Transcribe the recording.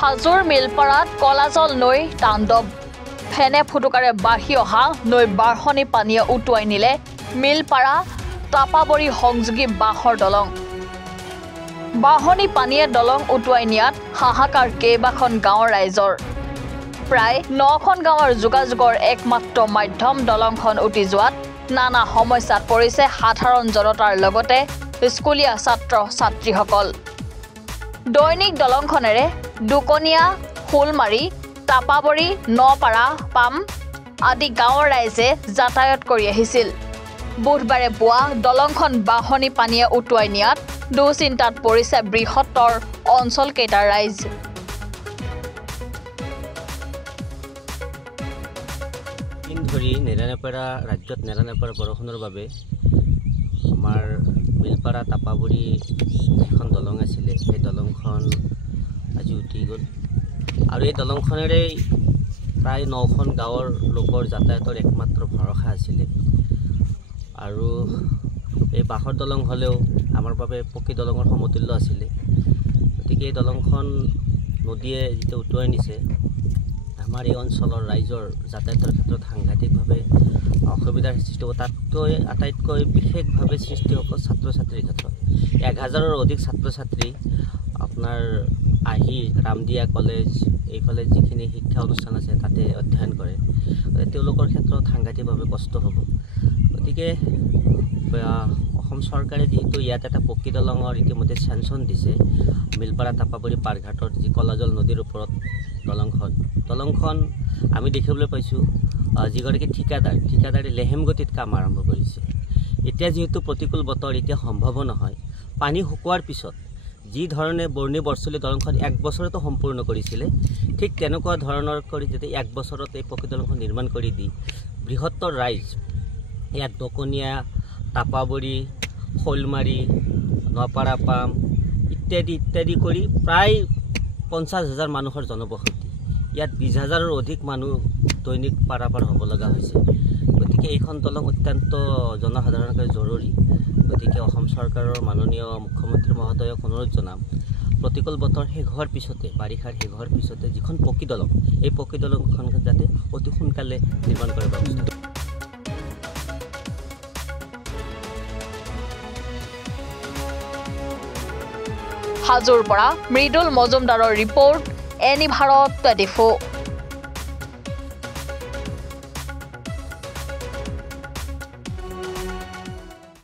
হাজোৰ মিলপাৰাত কলাজল নৈ তাণ্ডৱ ফেনে ফুটুকাৰে বাঢ়ি অহা নৈ বাঢ়নি পানীয়ে উটুৱাই নিলে মিলপাৰা তাপাবৰী সংযোগী বাঁহৰ দলং বাঢ়নি পানীয়ে দলং উটুৱাই নিয়াত হাহাকাৰ কেইবাখন গাঁৱৰ ৰাইজৰ প্ৰায় 9খন গাঁৱৰ যোগাযোগৰ একমাত্ৰ মাধ্যম দলংখন উটি যোৱাত নানা সমস্যাত পৰিছে সাধাৰণ জনতাৰ লগতে স্কুলীয়া ছাত্ৰ ছাত্ৰীসকল দৈনিক দলংখনেৰে দুকনিয়া ফুলমাৰী তাপাবৰী নপাৰা পাম আদি গাঁৱৰ ৰাইজে যাতায়াত কৰি আহিছিল বুধবাৰে পুৱা দলংখন বাঢ়নি পানীয়ে উটুৱাই নিয়াত দুচিন্তাত পৰিছে বৃহত্তৰ অঞ্চল কেইটাৰ ৰাইজ দিন ধৰি নেৰানেপেৰা ৰাজ্যত নেৰানেপেৰা বৰষুণৰ বাবে আমাৰ মিলপাৰা তাপাবৰী এখন দলং আছিলে সেই দলংখন আজি উঠি গ'ল আৰু এই দলংখনেৰে প্ৰায় 9খন গাঁৱৰ লোকৰ যাতায়াতৰ একমাত্ৰ ভৰসা আছিলে আৰু এই বাঁহৰ দলং হ'লেও আমাৰ বাবে পকী দলঙৰ সমতুল্য আছিলে গতিকে এই দলংখন নদীয়ে যেতিয়া উটুৱাই নিছে আমাৰ এই অঞ্চলৰ ৰাইজৰ যাতায়াতৰ ক্ষেত্ৰত সাংঘাতিকভাৱে অসুবিধাৰ সৃষ্টি হ'ব তাতকৈ আটাইতকৈ বিশেষভাৱে সৃষ্টি হ'ব ছাত্ৰ ছাত্ৰীৰ ক্ষেত্ৰত 1000ৰ অধিক ছাত্ৰ ছাত্ৰী আপোনাৰ আহি ৰামদিয়া কলেজ এইফালে যিখিনি শিক্ষা অনুষ্ঠান আছে তাতে অধ্যয়ন কৰে তেওঁলোকৰ ক্ষেত্ৰত সাংঘাতিকভাৱে কষ্ট হ'ব গতিকে অসম চৰকাৰে যেহেতু ইয়াত এটা পকী দলঙৰ ইতিমধ্যে চেংচন দিছে মিলপাৰা তাপাবৰী পাৰঘাটৰ যি কলাজল নদীৰ ওপৰত দলংখন আমি দেখিবলৈ পাইছোঁ যিগৰাকী ঠিকাদাৰে লেহেম গতিত কাম আৰম্ভ কৰিছে এতিয়া যেহেতু প্ৰতিকূল বতৰ এতিয়া সম্ভৱ নহয় পানী শুকোৱাৰ পিছত যি ধৰণে বৰ্ণি বৰচলি দলংখন 1 বছৰতো সম্পূৰ্ণ কৰিছিলে ঠিক তেনেকুৱা ধৰণৰ কৰি যদি 1 বছৰত এই পকী দলংখন নিৰ্মাণ কৰি দি বৃহত্তৰ ৰাইজ ইয়াত দকনীয়া তাপাবৰী ফুলমাৰী নপাৰা পাম ইত্যাদি কৰি প্ৰায় 50,000 মানুহৰ জনবসতি ইয়াত 20,000ৰ অধিক মানুহ দৈনিক পাৰাপাৰ হ'ব লগা হৈছে গতিকে এইখন দলং অত্যন্ত জনসাধাৰণৰ কাৰণে জৰুৰী গতিকে অসম চৰকাৰৰ মাননীয় মুখ্যমন্ত্ৰী মহোদয়ক অনুৰোধ জনাম প্ৰতিকূল বতৰ শেষ হোৱাৰ পিছতে বাৰিষাৰ শেষ হোৱাৰ পিছতে যিখন পকী দলং এই পকী দলংখন যাতে অতি সোনকালে নিৰ্মাণ কৰিব ব্যৱস্থা হাজোৰ পৰা মৃদুল মজুমদাৰৰ ৰিপৰ্ট এনি ভাৰত 24